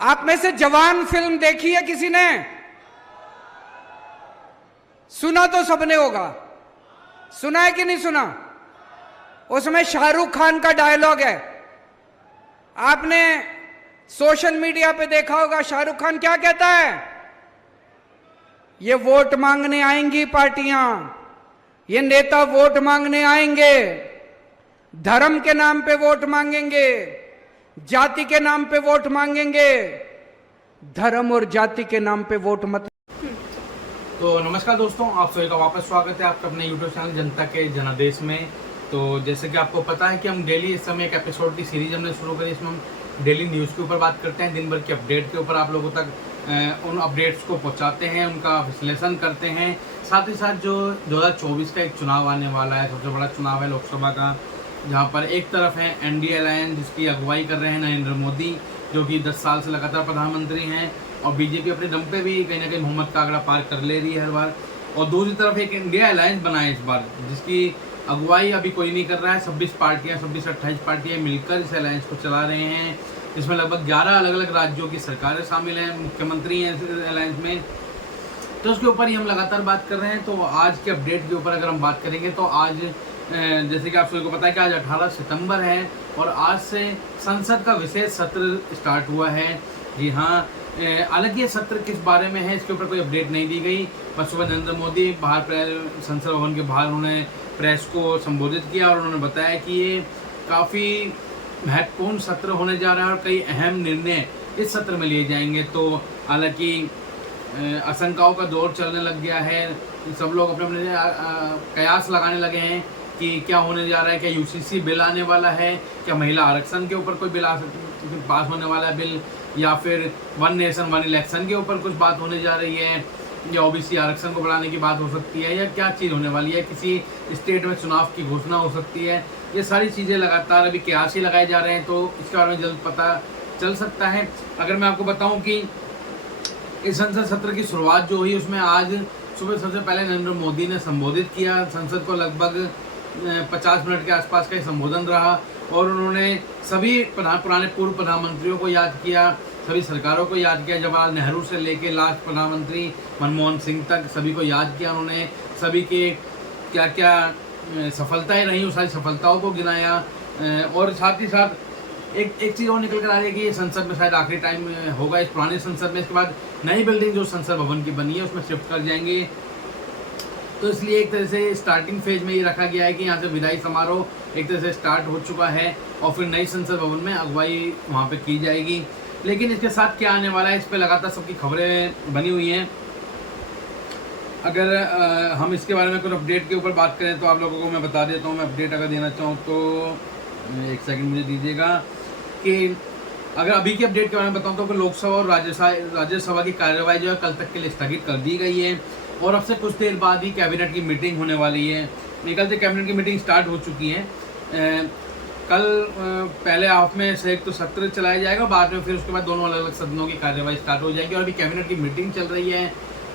आप में से जवान फिल्म देखी है किसी ने? सुना तो सबने होगा, सुना है कि नहीं सुना? उसमें शाहरुख खान का डायलॉग है, आपने सोशल मीडिया पे देखा होगा। शाहरुख खान क्या कहता है? ये वोट मांगने आएंगी पार्टियां, ये नेता वोट मांगने आएंगे, धर्म के नाम पे वोट मांगेंगे, जाति के नाम पे वोट मांगेंगे, धर्म और जाति के नाम पे वोट मत। तो नमस्कार दोस्तों, आप सभी का वापस स्वागत है आपका अपने यूट्यूब चैनल जनता के जनादेश में। तो जैसे कि आपको पता है कि हम डेली इस समय एक एपिसोड की सीरीज हमने शुरू करी, इसमें हम डेली न्यूज़ के ऊपर बात करते हैं, दिन भर की अपडेट के ऊपर आप लोगों तक उन अपडेट्स को पहुंचाते हैं, उनका विश्लेषण करते हैं। साथ ही साथ जो 2024 का एक चुनाव आने वाला है, सबसे बड़ा चुनाव है लोकसभा का, जहाँ पर एक तरफ है एनडीए अलायंस जिसकी अगुवाई कर रहे हैं नरेंद्र मोदी, जो कि 10 साल से लगातार प्रधानमंत्री हैं, और बीजेपी अपने दम पे भी कहीं ना कहीं मोहम्मद का आंकड़ा पार कर ले रही है हर बार। और दूसरी तरफ एक इंडिया अलायंस बना है इस बार, जिसकी अगुवाई अभी कोई नहीं कर रहा है। 26-28 पार्टियां मिलकर इस अलायंस को चला रहे हैं, जिसमें लगभग 11 अलग अलग राज्यों की सरकारें शामिल हैं, मुख्यमंत्री हैं इस अलायंस में। तो उसके ऊपर ही हम लगातार बात कर रहे हैं। तो आज के अपडेट के ऊपर अगर हम बात करेंगे तो आज जैसे कि आप सभी को पता है कि आज 18 सितंबर है और आज से संसद का विशेष सत्र स्टार्ट हुआ है। जी हाँ, हालांकि ये सत्र किस बारे में है इसके ऊपर कोई अपडेट नहीं दी गई। बस सुबह नरेंद्र मोदी बाहर संसद भवन के बाहर उन्होंने प्रेस को संबोधित किया और उन्होंने बताया कि ये काफ़ी महत्वपूर्ण सत्र होने जा रहा है और कई अहम निर्णय इस सत्र में लिए जाएंगे। तो हालांकि आशंकाओं का दौर चलने लग गया है, सब लोग अपने अपने कयास लगाने लगे हैं कि क्या होने जा रहा है, क्या यूसीसी बिल आने वाला है, क्या महिला आरक्षण के ऊपर कोई बिल पास होने वाला है बिल, या फिर वन नेशन वन इलेक्शन के ऊपर कुछ बात होने जा रही है, या ओबीसी आरक्षण को बढ़ाने की बात हो सकती है, या क्या चीज़ होने वाली है, किसी स्टेट में चुनाव की घोषणा हो सकती है। ये सारी चीज़ें लगातार अभी कयास ही लगाए जा रहे हैं, तो इसके बारे में जल्द पता चल सकता है। अगर मैं आपको बताऊं कि इस संसद सत्र की शुरुआत जो हुई उसमें आज सुबह सबसे पहले नरेंद्र मोदी ने संबोधित किया संसद को, लगभग 50 मिनट के आसपास का संबोधन रहा और उन्होंने सभी पुराने पूर्व प्रधानमंत्रियों को याद किया, सभी सरकारों को याद किया, जवाहरलाल नेहरू से लेके लास्ट प्रधानमंत्री मनमोहन सिंह तक सभी को याद किया उन्होंने। सभी के क्या क्या सफलताएं रही उस सारी सफलताओं को गिनाया। और साथ ही साथ एक चीज़ और निकल कर आ रही है कि ये संसद में शायद आखिरी टाइम होगा इस पुराने संसद में, इसके बाद नई बिल्डिंग जो संसद भवन की बनी है उसमें शिफ्ट कर जाएंगे। तो इसलिए एक तरह से स्टार्टिंग फेज में ये रखा गया है कि यहाँ से विदाई समारोह एक तरह से स्टार्ट हो चुका है और फिर नई संसद भवन में अगुवाई वहाँ पे की जाएगी। लेकिन इसके साथ क्या आने वाला है, इस पर लगातार सबकी खबरें बनी हुई हैं। अगर हम इसके बारे में कुछ अपडेट के ऊपर बात करें तो आप लोगों को मैं बता देता हूँ। मैं अपडेट अगर देना चाहूँ तो एक सेकंड मुझे दीजिएगा कि अगर अभी की अपडेट के बारे में बताऊँ तो लोकसभा और राज्यसभा की कार्यवाही जो है कल तक के लिए स्थगित कर दी गई है और अब से कुछ देर बाद ही कैबिनेट की मीटिंग होने वाली है। कल से कैबिनेट की मीटिंग स्टार्ट हो चुकी है। कल पहले हाफ में संयुक्त तो सत्र चलाया जाएगा, बाद में फिर उसके बाद दोनों अलग अलग सदनों की कार्यवाही स्टार्ट हो जाएगी। और अभी कैबिनेट की मीटिंग चल रही है,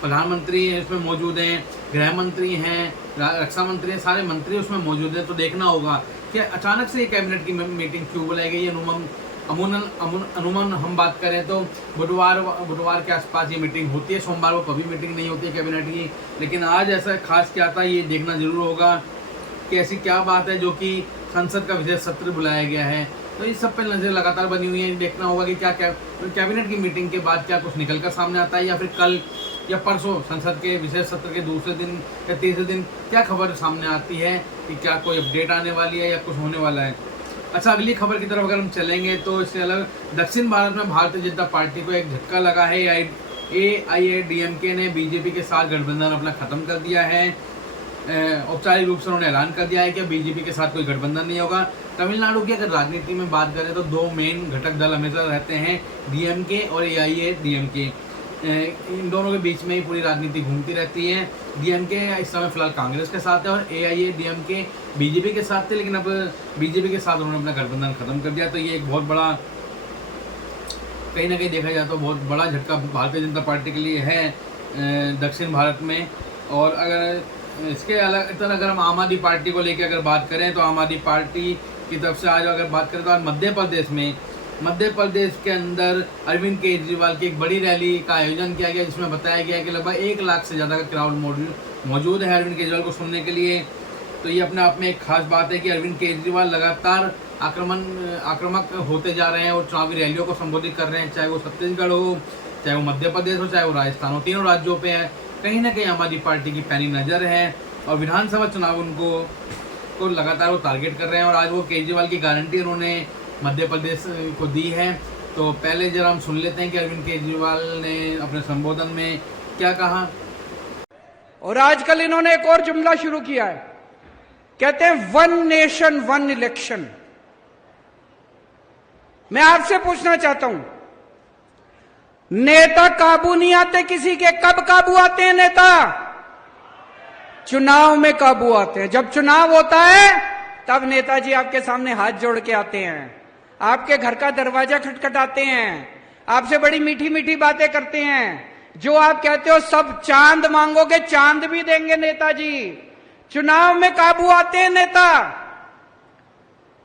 प्रधानमंत्री इसमें मौजूद हैं, गृह मंत्री हैं, रक्षा मंत्री हैं, सारे मंत्री उसमें मौजूद हैं। तो देखना होगा कि अचानक से ये कैबिनेट की मीटिंग क्यों बुलाई गई है। अमूमन हम बात करें तो बुधवार के आसपास ये मीटिंग होती है, सोमवार को कभी मीटिंग नहीं होती है कैबिनेट की। लेकिन आज ऐसा खास क्या था ये देखना जरूर होगा कि ऐसी क्या बात है जो कि संसद का विशेष सत्र बुलाया गया है। तो इस सब पे नजर लगातार बनी हुई है। देखना होगा कि क्या कैबिनेट की मीटिंग के बाद क्या कुछ निकल कर सामने आता है, या फिर कल या परसों संसद के विशेष सत्र के दूसरे दिन या तीसरे दिन क्या खबर सामने आती है कि क्या कोई अपडेट आने वाली है या कुछ होने वाला है। अच्छा, अगली खबर की तरफ अगर हम चलेंगे तो इससे अलग दक्षिण भारत में भारतीय जनता पार्टी को एक झटका लगा है। AIADMK ने बीजेपी के साथ गठबंधन अपना खत्म कर दिया है। औपचारिक रूप से उन्होंने ऐलान कर दिया है कि बीजेपी के साथ कोई गठबंधन नहीं होगा। तमिलनाडु की अगर राजनीति में बात करें तो दो मेन घटक दल हमेशा रहते हैं, DMK और AIADMK। इन दोनों के बीच में ही पूरी राजनीति घूमती रहती है। DMK इस समय फिलहाल कांग्रेस के साथ है और AIADMK बीजेपी के साथ थे, लेकिन अब बीजेपी के साथ उन्होंने अपना गठबंधन खत्म कर दिया। तो ये एक बहुत बड़ा, कहीं ना कहीं देखा जाए तो बहुत बड़ा झटका भारतीय जनता पार्टी के लिए है दक्षिण भारत में। और अगर इसके अलग अगर हम आम आदमी पार्टी को लेकर अगर बात करें तो आम आदमी पार्टी की तरफ से आज अगर बात करें तो आज मध्य प्रदेश में मध्य प्रदेश के अंदर अरविंद केजरीवाल की एक बड़ी रैली का आयोजन किया गया, जिसमें बताया गया कि लगभग 1 लाख से ज़्यादा का क्राउड मौजूद है अरविंद केजरीवाल को सुनने के लिए। तो ये अपने आप में एक खास बात है कि अरविंद केजरीवाल लगातार आक्रामक होते जा रहे हैं और चुनावी रैलियों को संबोधित कर रहे हैं, चाहे वो छत्तीसगढ़ हो, चाहे वो मध्य प्रदेश हो, चाहे वो राजस्थान हो। तीनों राज्यों पे है, कहीं ना कहीं आम आदमी पार्टी की पैनी नज़र है और विधानसभा चुनाव उनको लगातार वो टारगेट कर रहे हैं। और आज वो केजरीवाल की गारंटी उन्होंने मध्य प्रदेश को दी है। तो पहले जरा हम सुन लेते हैं कि अरविंद केजरीवाल ने अपने संबोधन में क्या कहा। और आजकल इन्होंने एक और जुमला शुरू किया है, कहते हैं 1 नेशन 1 इलेक्शन। मैं आपसे पूछना चाहता हूं, नेता काबू नहीं आते किसी के, कब काबू आते हैं नेता? चुनाव में काबू आते हैं। जब चुनाव होता है तब नेताजी आपके सामने हाथ जोड़ के आते हैं, आपके घर का दरवाजा खटखटाते हैं, आपसे बड़ी मीठी मीठी बातें करते हैं। जो आप कहते हो सब चांद मांगोगे, चांद भी देंगे नेताजी। चुनाव में काबू आते हैं नेता।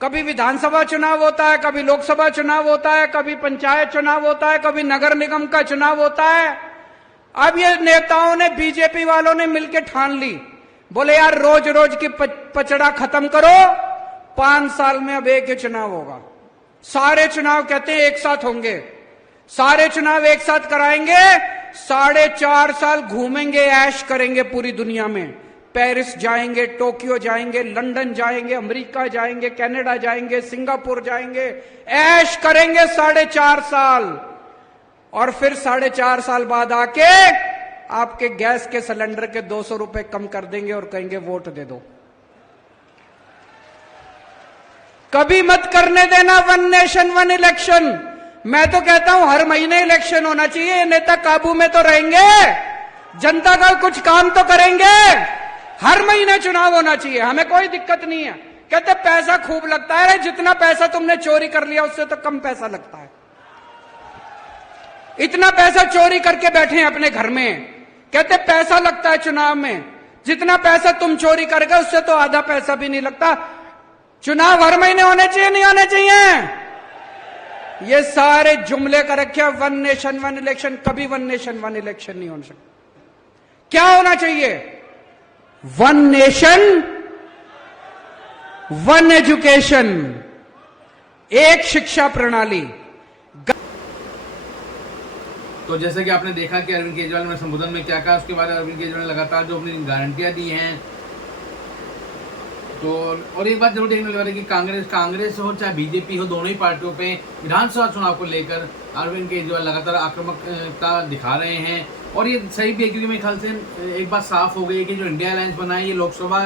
कभी विधानसभा चुनाव होता है, कभी लोकसभा चुनाव होता है, कभी पंचायत चुनाव होता है, कभी नगर निगम का चुनाव होता है। अब ये नेताओं ने, बीजेपी वालों ने मिलकर ठान ली, बोले यार रोज रोज की पचड़ा खत्म करो, 5 साल में अब एक ही चुनाव होगा। सारे चुनाव कहते हैं एक साथ होंगे, सारे चुनाव एक साथ कराएंगे, 4.5 साल घूमेंगे, ऐश करेंगे पूरी दुनिया में। पेरिस जाएंगे, टोक्यो जाएंगे, लंदन जाएंगे, अमेरिका जाएंगे, कनाडा जाएंगे, सिंगापुर जाएंगे, ऐश करेंगे 4.5 साल। और फिर 4.5 साल बाद आके आपके गैस के सिलेंडर के 200 रुपए कम कर देंगे और कहेंगे वोट दे दो। कभी मत करने देना 1 नेशन 1 इलेक्शन। मैं तो कहता हूं हर महीने इलेक्शन होना चाहिए। ये नेता काबू में तो रहेंगे, जनता का कुछ काम तो करेंगे। हर महीने चुनाव होना चाहिए, हमें कोई दिक्कत नहीं है। कहते पैसा खूब लगता है, जितना पैसा तुमने चोरी कर लिया उससे तो कम पैसा लगता है। इतना पैसा चोरी करके बैठे हैं अपने घर में, कहते पैसा लगता है चुनाव में। जितना पैसा तुम चोरी कर गए उससे तो आधा पैसा भी नहीं लगता। चुनाव हर महीने होने चाहिए, नहीं होने चाहिए? ये सारे जुमले का रखे 1 नेशन 1 इलेक्शन। कभी 1 नेशन 1 इलेक्शन नहीं हो सकता। क्या होना चाहिए? 1 नेशन 1 एजुकेशन, एक शिक्षा प्रणाली। तो जैसे कि आपने देखा कि अरविंद केजरीवाल ने संबोधन में क्या कहा, उसके बाद अरविंद केजरीवाल ने लगातार जो अपनी गारंटियां दी हैं। तो और एक बात जरूर देखने वाली कि कांग्रेस हो चाहे बीजेपी हो, दोनों ही पार्टियों पे विधानसभा चुनाव को लेकर अरविंद केजरीवाल लगातार आक्रामकता दिखा रहे हैं। और ये सही भी है, क्योंकि मेरे ख्याल से एक बात साफ हो गई है कि जो इंडिया अलायंस बना है ये लोकसभा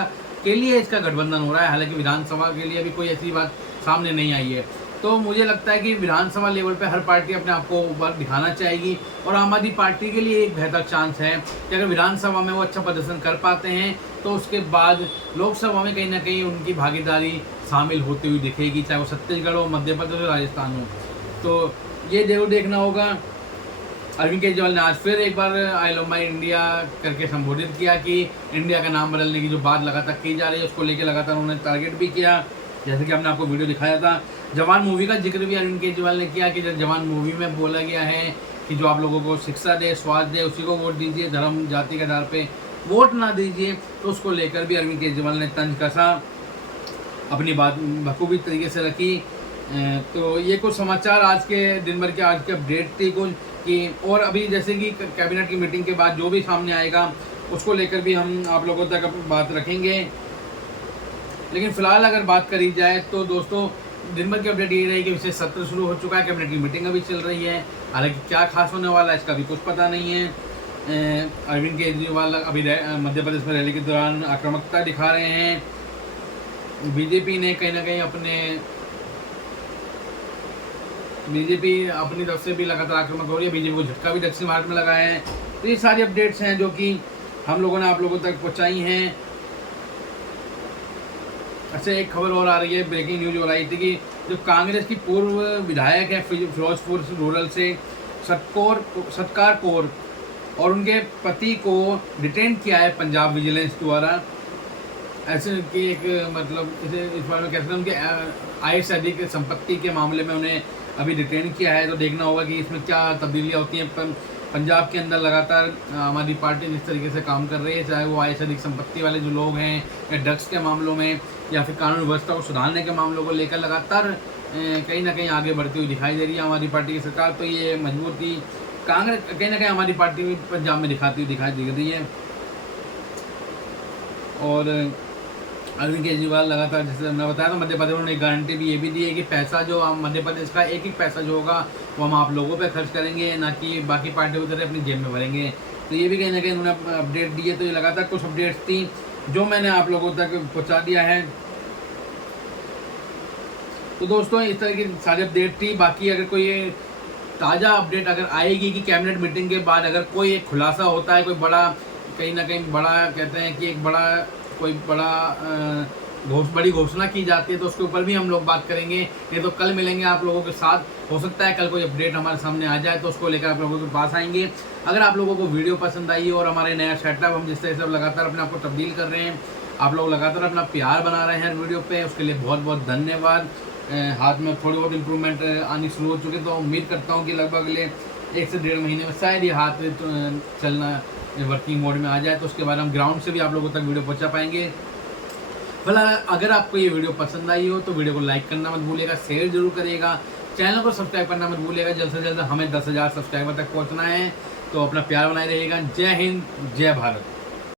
के लिए इसका गठबंधन हो रहा है, हालांकि विधानसभा के लिए अभी कोई ऐसी बात सामने नहीं आई है। तो मुझे लगता है कि विधानसभा लेवल पे हर पार्टी अपने आप को ऊपर दिखाना चाहेगी और आम आदमी पार्टी के लिए एक बेहतर चांस है कि अगर विधानसभा में वो अच्छा प्रदर्शन कर पाते हैं तो उसके बाद लोकसभा में कहीं ना कहीं उनकी भागीदारी शामिल होती हुई दिखेगी, चाहे वो छत्तीसगढ़ हो, मध्य प्रदेश हो, राजस्थान हो। तो ये जरूर देखना होगा। अरविंद केजरीवाल ने आज फिर एक बार आई लव माई इंडिया करके संबोधित किया कि इंडिया का नाम बदलने की जो बात लगातार की जा रही है उसको लेकर लगातार उन्होंने टारगेट भी किया। जैसे कि हमने आपको वीडियो दिखाया था, जवान मूवी का जिक्र भी अरविंद केजरीवाल ने किया कि जब जवान मूवी में बोला गया है कि जो आप लोगों को शिक्षा दे, स्वास्थ्य दे, उसी को वोट दीजिए, धर्म जाति के आधार पे वोट ना दीजिए। तो उसको लेकर भी अरविंद केजरीवाल ने तंज कसा, अपनी बात बखूबी तरीके से रखी। तो ये कुछ समाचार आज के दिन भर के आज के अपडेट थी कुछ कि, और अभी जैसे कि कैबिनेट की मीटिंग के बाद जो भी सामने आएगा उसको लेकर भी हम आप लोगों तक बात रखेंगे। लेकिन फिलहाल अगर बात करी जाए तो दोस्तों दिन भर की अपडेट ये रही कि विशेष सत्र शुरू हो चुका है, कैबिनेट की मीटिंग अभी चल रही है। हालांकि क्या खास होने वाला है इसका भी कुछ पता नहीं है। अरविंद केजरीवाल अभी मध्य प्रदेश में रैली के दौरान आक्रामकता दिखा रहे हैं। बीजेपी ने कहीं ना कहीं बीजेपी अपनी तरफ से भी लगातार आक्रामक हो रही है। बीजेपी को झटका भी दक्षिण भारत में लगाया है। तो ये सारी अपडेट्स हैं जो कि हम लोगों ने आप लोगों तक पहुँचाई हैं। अच्छा, एक खबर और आ रही है, ब्रेकिंग न्यूज हो रही थी कि जो कांग्रेस की पूर्व विधायक है फिरोजपुर रूरल से सत्कार कौर और उनके पति को डिटेन किया है पंजाब विजिलेंस द्वारा। ऐसे कि एक मतलब इस बारे में कहते हैं उनके आय से अधिक संपत्ति के मामले में उन्हें अभी रिटेन किया है, तो देखना होगा कि इसमें क्या तब्दीलियाँ होती हैं। पंजाब के अंदर लगातार आम आदमी पार्टी जिस तरीके से काम कर रही है, चाहे वो आय से अधिक संपत्ति वाले जो लोग हैं, या ड्रग्स के मामलों में, या फिर कानून व्यवस्था को सुधारने के मामलों को लेकर लगातार कहीं ना कहीं आगे बढ़ती हुई दिखाई दे रही है हमारी पार्टी की सरकार। तो ये मजबूती कांग्रेस कहीं ना कहीं हमारी पार्टी भी पंजाब में दिखाती हुई दिखाई दे रही है। और अरविंद केजरीवाल लगातार, जैसे मैंने बताया, तो मध्य प्रदेश उन्होंने एक गारंटी भी ये भी दी है कि पैसा जो हम मध्य प्रदेश का एक पैसा जो होगा वो हम आप लोगों पे खर्च करेंगे, ना कि बाकी पार्टियों की तरह अपनी जेब में भरेंगे। तो ये भी कहीं ना कहीं उन्होंने अपडेट दी है। तो ये लगातार कुछ अपडेट्स थी जो मैंने आप लोगों तक पहुँचा दिया है। तो दोस्तों इस तरह की सारी अपडेट थी। बाकी अगर कोई ताज़ा अपडेट अगर आएगी कि कैबिनेट मीटिंग के बाद अगर कोई एक खुलासा होता है, कोई बड़ा कहीं ना कहीं बड़ा कहते हैं कि एक बड़ा कोई बड़ी घोषणा की जाती है, तो उसके ऊपर भी हम लोग बात करेंगे। ये तो कल मिलेंगे आप लोगों के साथ। हो सकता है कल कोई अपडेट हमारे सामने आ जाए, तो उसको लेकर आप लोगों के पास आएंगे। अगर आप लोगों को वीडियो पसंद आई और हमारे नया सेटअप हम जिस तरह से लगातार अपने आप को तब्दील कर रहे हैं, आप लोग लगातार अपना प्यार बना रहे हैं वीडियो पे, उसके लिए बहुत बहुत धन्यवाद। हाथ में थोड़ी बहुत इम्प्रूवमेंट आनी शुरू हो चुकी, तो उम्मीद करता हूँ कि लगभग अगले 1 से 1.5 महीने में शायद ये हाथ चलना वर्किंग मोड में आ जाए। तो उसके बाद हम ग्राउंड से भी आप लोगों तक वीडियो पहुँचा पाएंगे। फिलहाल अगर आपको ये वीडियो पसंद आई हो तो वीडियो को लाइक करना मत भूलिएगा, शेयर जरूर करिएगा, चैनल को सब्सक्राइब करना मत भूलिएगा। जल्द से जल्द हमें 10,000 सब्सक्राइबर तक पहुँचना है, तो अपना प्यार बनाए रहिएगा। जय हिंद, जय भारत।